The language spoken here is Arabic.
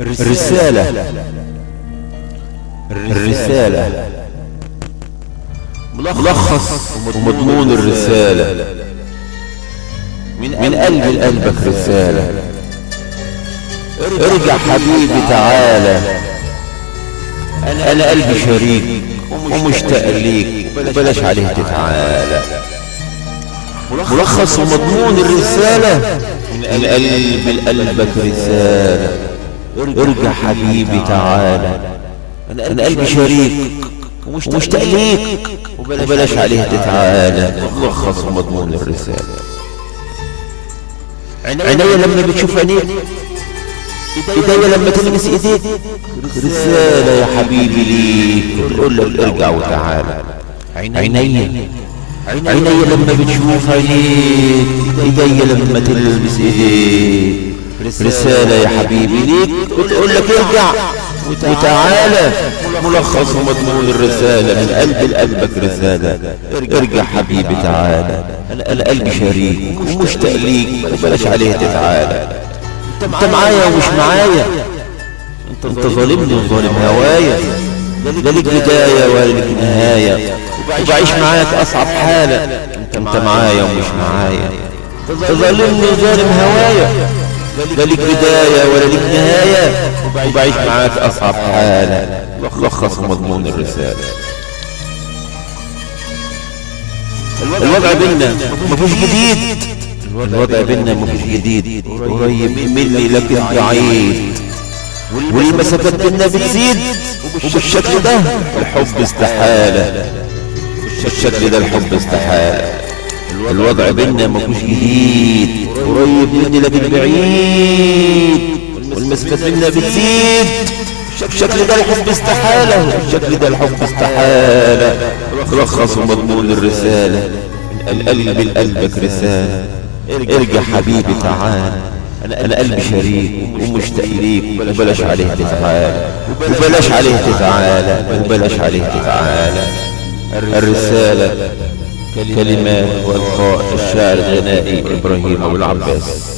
الرسالة. الرسالة ملخص ومضمون الرسالة. من قلبي لقلبك رسالة. ارجع حبيبي تعالى، أنا قلبي شريك ومشتاق ليك، وبلاش عليه تتعالى. ملخص ومضمون الرسالة. من قلبي لقلبك رسالة. ارجع حبيبي تعالى، أنا قلبي شريك ومشتاق ليك، وبلاش عليه تتعالى. ملخص ومضمون الرسالة. عينيا لما بتشوف عينيك، ايديا لما تلمس ايديك، رسالة يا حبيبي ليك تقول لك ارجع وتعالى. عينيا لما بتشوف عينيك، ايديا لما تلمس ايديك، رسالة يا حبيبي ليك بتقول لك ارجع وتعالى. ملخص ومضمون الرسالة. من قلبي لقلبك رسالة. ارجع حبيبي تعالى، انا قلبي شريك ومشتاق ليك، وبلاش عليه تتعالى. انت معايا ومش معايا، انت ظالمني وظالم هوايا، لا ليك بداية ولا ليك نهاية، وبعيش معاك اصعب حالة. انت معايا ومش معايا، انت ظالمني وظالم هوايا، لا ليك بداية ولا ليك نهاية، وبعيش معاك اصعب حالة. لخص مضمون الرسالة. الوضع بينا مفيش جديد، الوضع بينا مفيش جديد، قريب مني لكن بعيد، والمسافات بينا بتزيد، وبالشكل ده الحب استحالة. بالشكل ده الحب استحالة. الوضع بينا مفيش جديد، قريب مني لكن بعيد، والمسافات بينا بتزيد، بالشكل ده الحب استحالة. بالشكل ده الحب استحالة. لخص مضمون الرسالة. من قلبي لقلبك رسالة. ارجع حبيبي تعالى، أنا قلبي شريك ومشتاق ليك، وبلاش عليه تتعالى، وبلاش عليه تتعالى، وبلاش عليه تتعالى. الرسالة كلمات والقاء الشاعر الغنائي إبراهيم أبو العباس.